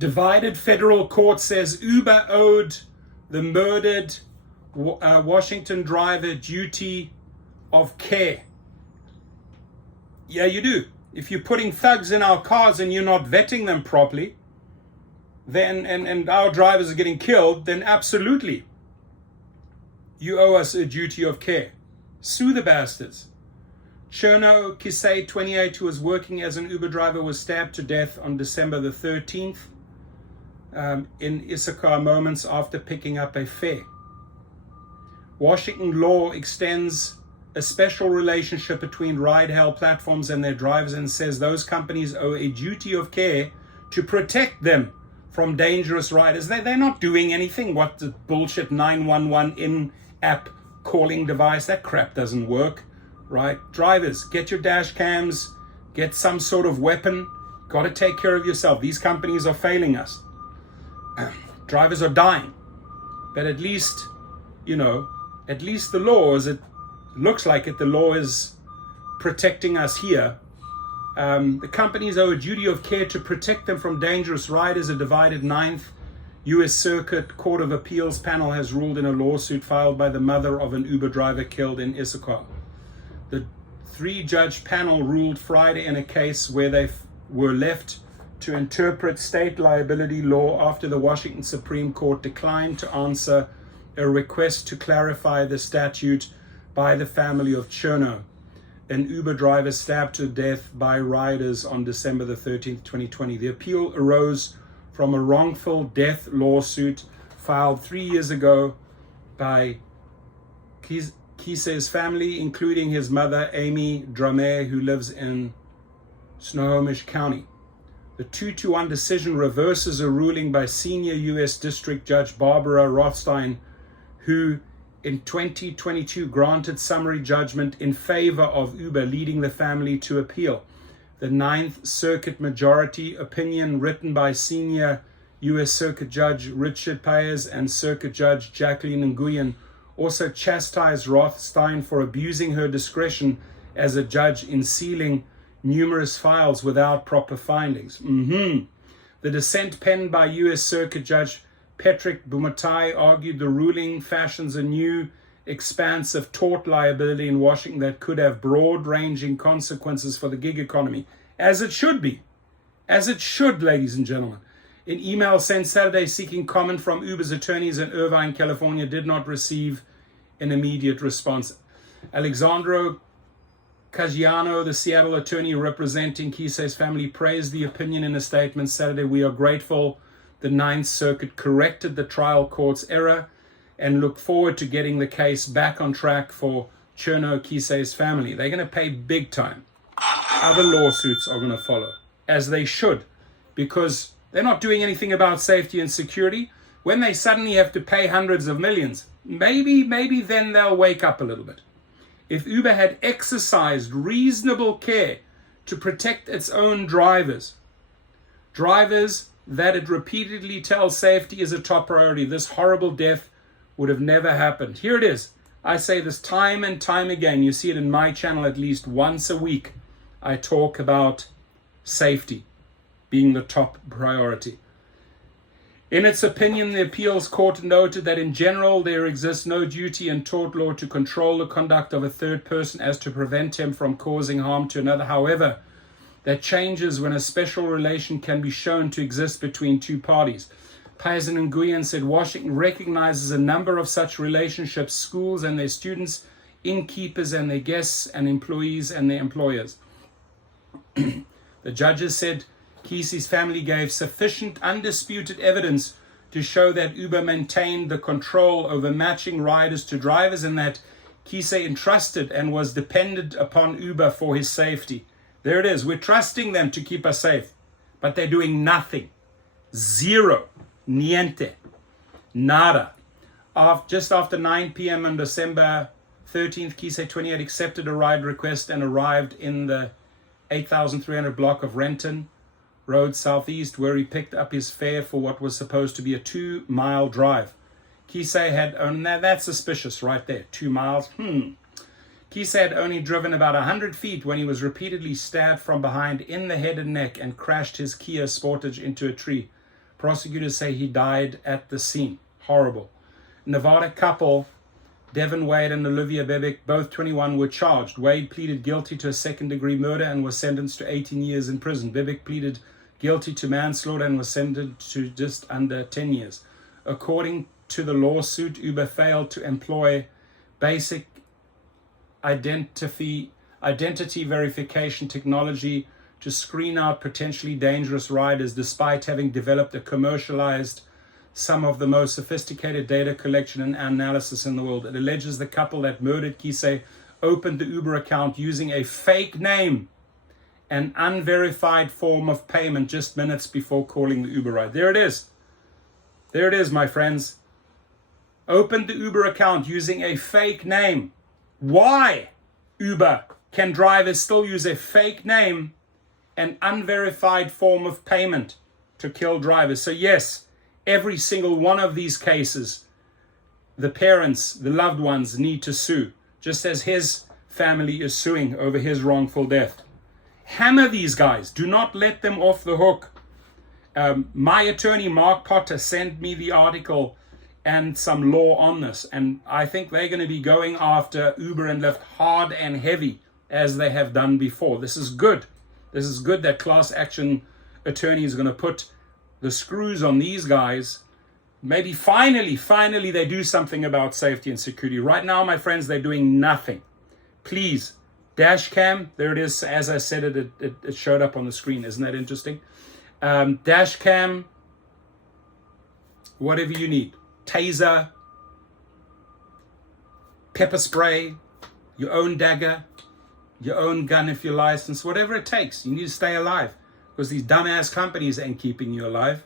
Divided federal court says Uber owed the murdered Washington driver duty of care. Yeah, you do. If you're putting thugs in our cars and you're not vetting them properly, then and our drivers are getting killed, then absolutely you owe us a duty of care. Sue the bastards. Cherno Kisei, 28, who was working as an Uber driver, was stabbed to death on December the 13th in Issachar, moments after picking up a fare. Washington law extends a special relationship between ride-hail platforms and their drivers and says those companies owe a duty of care to protect them from dangerous riders. They're not doing anything. What the bullshit 911 in-app calling device, that crap doesn't work, right? Drivers, get your dash cams, get some sort of weapon. Got to take care of yourself. These companies are failing us. Drivers are dying. But at least, at least the law, as it looks like it, the law is protecting us here. The companies owe a duty of care to protect them from dangerous riders. A divided Ninth U.S. Circuit Court of Appeals panel has ruled in a lawsuit filed by the mother of an Uber driver killed in Issachar. The 3-judge panel ruled Friday in a case where they were left to interpret state liability law after the Washington Supreme Court declined to answer a request to clarify the statute by the family of Cherno, an Uber driver stabbed to death by riders on December the 13th, 2020. The appeal arose from a wrongful death lawsuit filed 3 years ago by Kisei's family, including his mother, Amy Drame, who lives in Snohomish County. The 2-1 decision reverses a ruling by senior U.S. District Judge Barbara Rothstein, who in 2022 granted summary judgment in favor of Uber, leading the family to appeal. The Ninth Circuit majority opinion, written by senior U.S. Circuit Judge Richard Paez and Circuit Judge Jacqueline Nguyen, also chastised Rothstein for abusing her discretion as a judge in sealing numerous files without proper findings. The dissent penned by U.S. Circuit Judge Patrick Bumatai argued the ruling fashions a new expanse of tort liability in Washington that could have broad-ranging consequences for the gig economy, as it should be. As it should, ladies and gentlemen. An email sent Saturday seeking comment from Uber's attorneys in Irvine, California, did not receive an immediate response. Alexandro Caggiano, the Seattle attorney representing Kisei's family, praised the opinion in a statement Saturday. "We are grateful the Ninth Circuit corrected the trial court's error and look forward to getting the case back on track for Cherno Kisei's family." They're going to pay big time. Other lawsuits are going to follow, as they should, because they're not doing anything about safety and security. When they suddenly have to pay hundreds of millions, maybe then they'll wake up a little bit. If Uber had exercised reasonable care to protect its own drivers that it repeatedly tells safety is a top priority, this horrible death would have never happened. Here it is. I say this time and time again. You see it in my channel at least once a week. I talk about safety being the top priority. In its opinion, the appeals court noted that in general there exists no duty in tort law to control the conduct of a third person as to prevent him from causing harm to another. However, that changes when a special relation can be shown to exist between two parties. Paez and Nguyen said Washington recognizes a number of such relationships: schools and their students, innkeepers and their guests, and employees and their employers. The judges said Kisei's family gave sufficient undisputed evidence to show that Uber maintained the control over matching riders to drivers and that Kisei entrusted and was dependent upon Uber for his safety. There it is. We're trusting them to keep us safe, but they're doing nothing. Zero. Niente. Nada. Just after 9 p.m. on December 13th, Kisei, 28, accepted a ride request and arrived in the 8,300 block of Renton Road Southeast, where he picked up his fare for what was supposed to be a 2-mile drive. Kisei had only, that's suspicious right there, 2 miles. Kisei had only driven about 100 feet when he was repeatedly stabbed from behind in the head and neck and crashed his Kia Sportage into a tree. Prosecutors say he died at the scene. Horrible. Nevada couple, Devin Wade and Olivia Bebick, both 21, were charged. Wade pleaded guilty to a second-degree murder and was sentenced to 18 years in prison. Bebick pleaded guilty to manslaughter and was sentenced to just under 10 years. According to the lawsuit, Uber failed to employ basic identity verification technology to screen out potentially dangerous riders, despite having developed a commercialized some of the most sophisticated data collection and analysis in the world. It alleges the couple that murdered Kise opened the Uber account using a fake name, an unverified form of payment just minutes before calling the Uber ride. There it is. There it is, my friends. Opened the Uber account using a fake name. Why, Uber, can drivers still use a fake name, an unverified form of payment to kill drivers? So yes, every single one of these cases, the parents, the loved ones need to sue, just as his family is suing over his wrongful death. Hammer these guys. Do not let them off the hook. My attorney, Mark Potter, sent me the article and some law on this, and I think they're going to be going after Uber and Lyft hard and heavy, as they have done before. This is good. This is good that class action attorney is going to put the screws on these guys. Maybe finally they do something about safety and security. Right now, my friends, they're doing nothing. Please, dash cam, there it is. As I said, it showed up on the screen. Isn't that interesting? Dash cam, whatever you need. Taser, pepper spray, your own dagger, your own gun if you're licensed, whatever it takes. You need to stay alive, because these dumbass companies ain't keeping you alive.